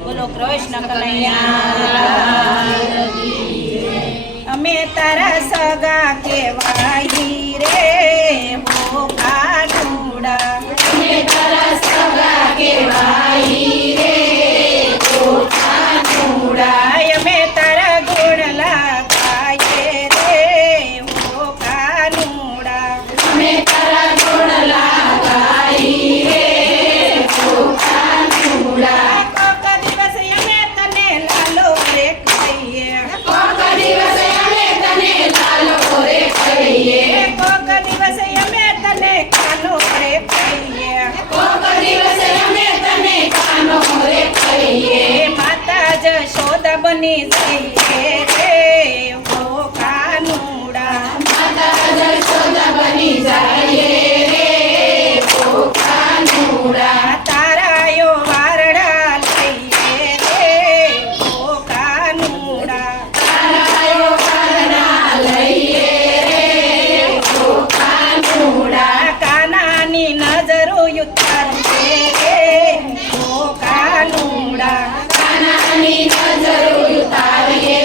બોલો કૃષ્ણ કનૈયા અમે તારા સગા કેવાઈ રે હો કાનુડા અમે તારા સગા કેવાઈ રે હો કાનુડા અમે તારા ગુણ લાગાયે રે હો કાનુડા અમે તારા ગુણ લાગાઈ રે હો કાનુડા કોક દિવસ અમે તને લાલો રે કહીએ કોક દિવસ અમે તને લાલો રે કહીએ કોક દિવસ અમે તને કાનો રે કહીએ કોક દિવસ અમે તને કાનો રે કહીએ માતા જશોદા બની જઈએ રે હો કાનુડા માતા જશોદા બની જઈએ રે હો કાનુડા તારાયો વારડા લઈએ રે હો કાનુડા તારાયો વારડા લઈએ રે હો કાનુડા કાનાની નજરો ઉતારીએ રે હો કાનુડા કાનાની નજરો ઉતારીએ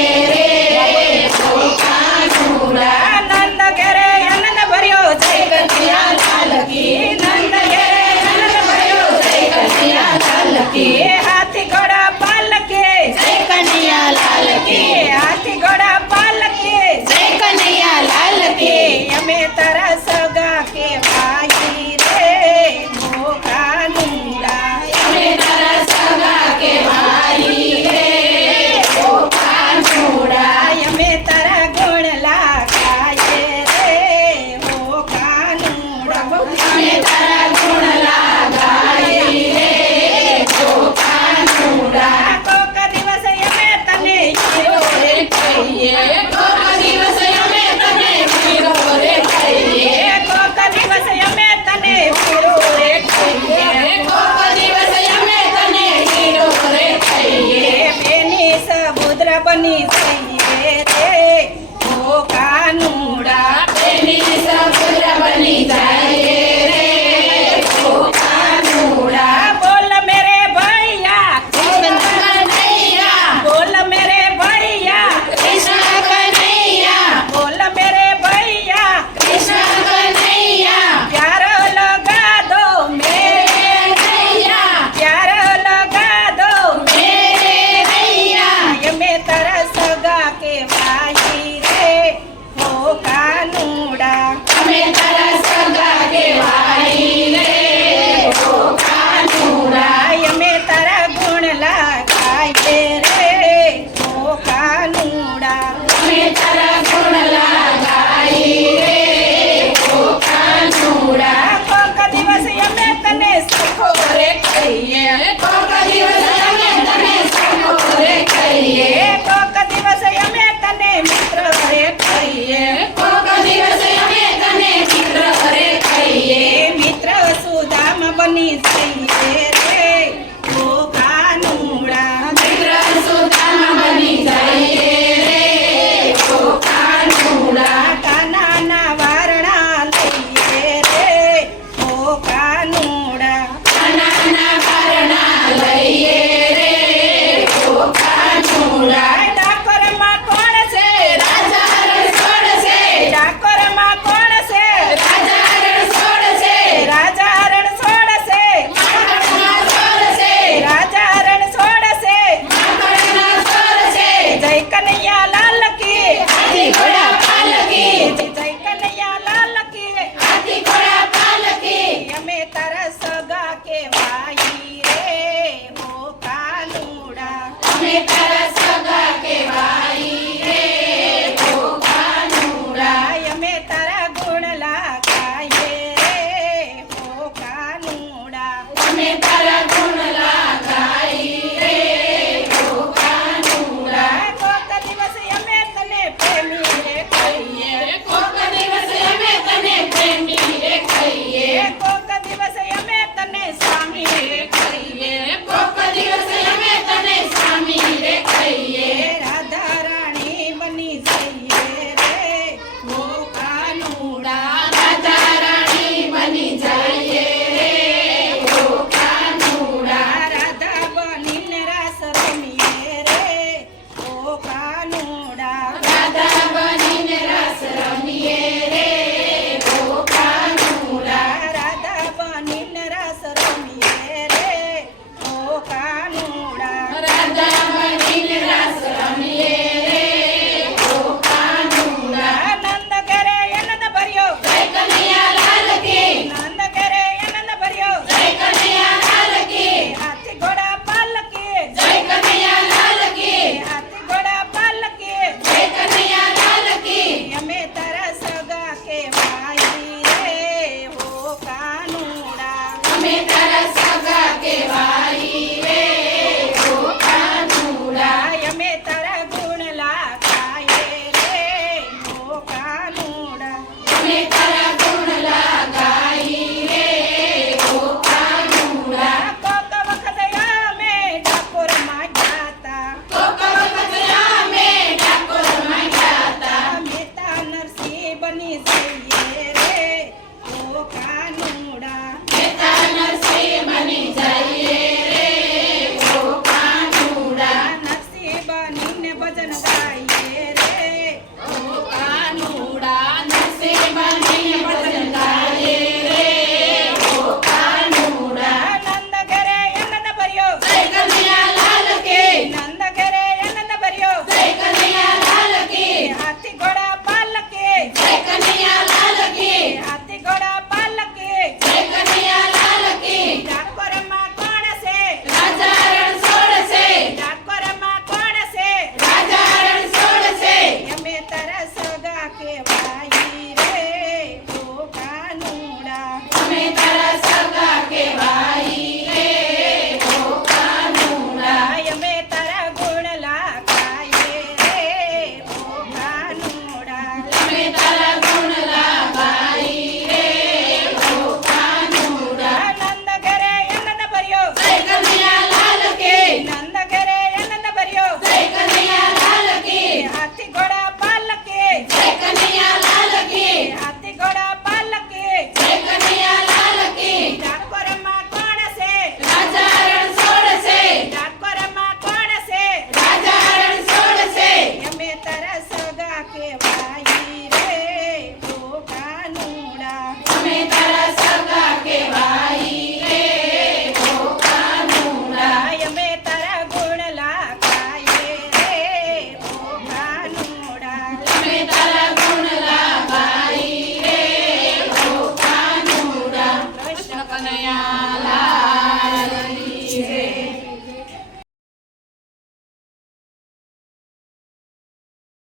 કેવાય